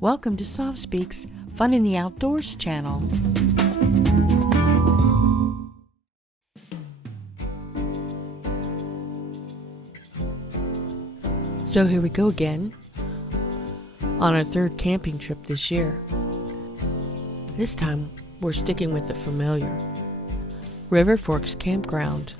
Welcome to Soft Speak's Fun in the Outdoors channel. So here we go again on our third camping trip this year. This time we're sticking with the familiar Forks Campground.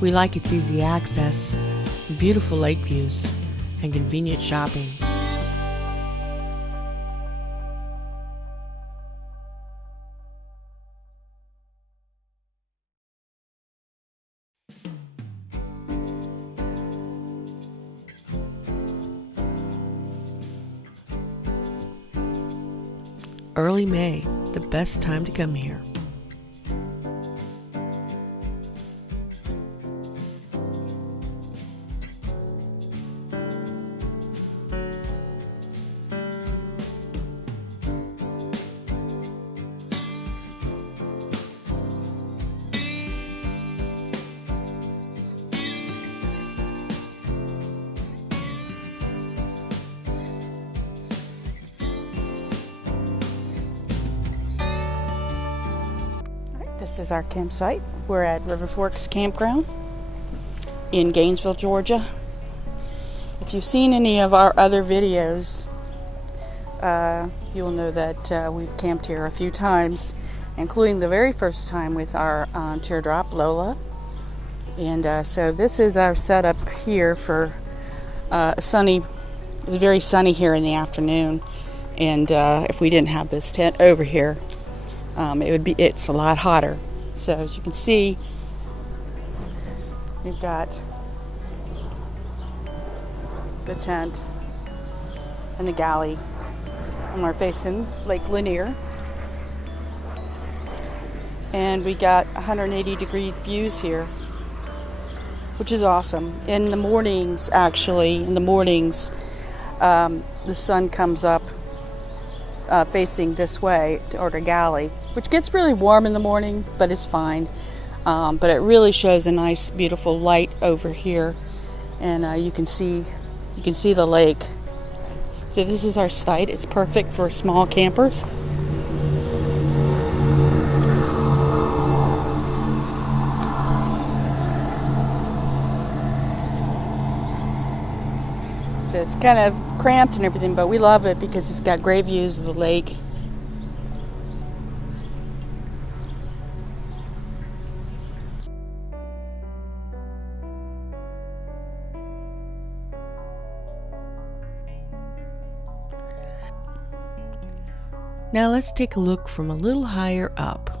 We like its easy access, beautiful lake views, and convenient shopping. Early May, the best time to come here. This is our campsite. We're at Forks Campground in Gainesville, Georgia. If you've seen any of our other videos, you'll know that we've camped here a few times, including the very first time with our teardrop, Lola. And so this is our setup here for it's very sunny here in the afternoon. And if we didn't have this tent over here, it's a lot hotter. So as you can see, we've got the tent and the galley, and we're facing Lake Lanier, and we got 180-degree views here, which is awesome. In the mornings, the sun comes up facing this way toward a galley, which gets really warm in the morning, but it's fine. But it really shows a nice, beautiful light over here, and you can see the lake. So this is our site. It's perfect for small campers. So it's kind of cramped and everything, but we love it because it's got great views of the lake. Now let's take a look from a little higher up.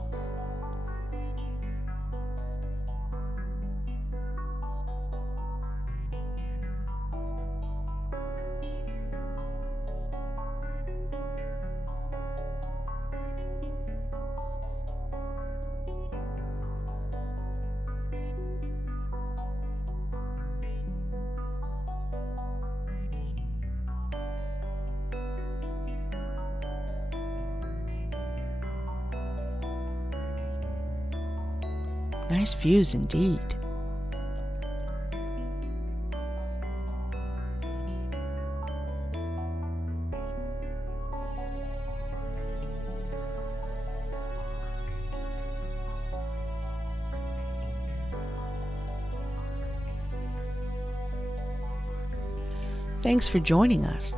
Nice views indeed. Thanks for joining us.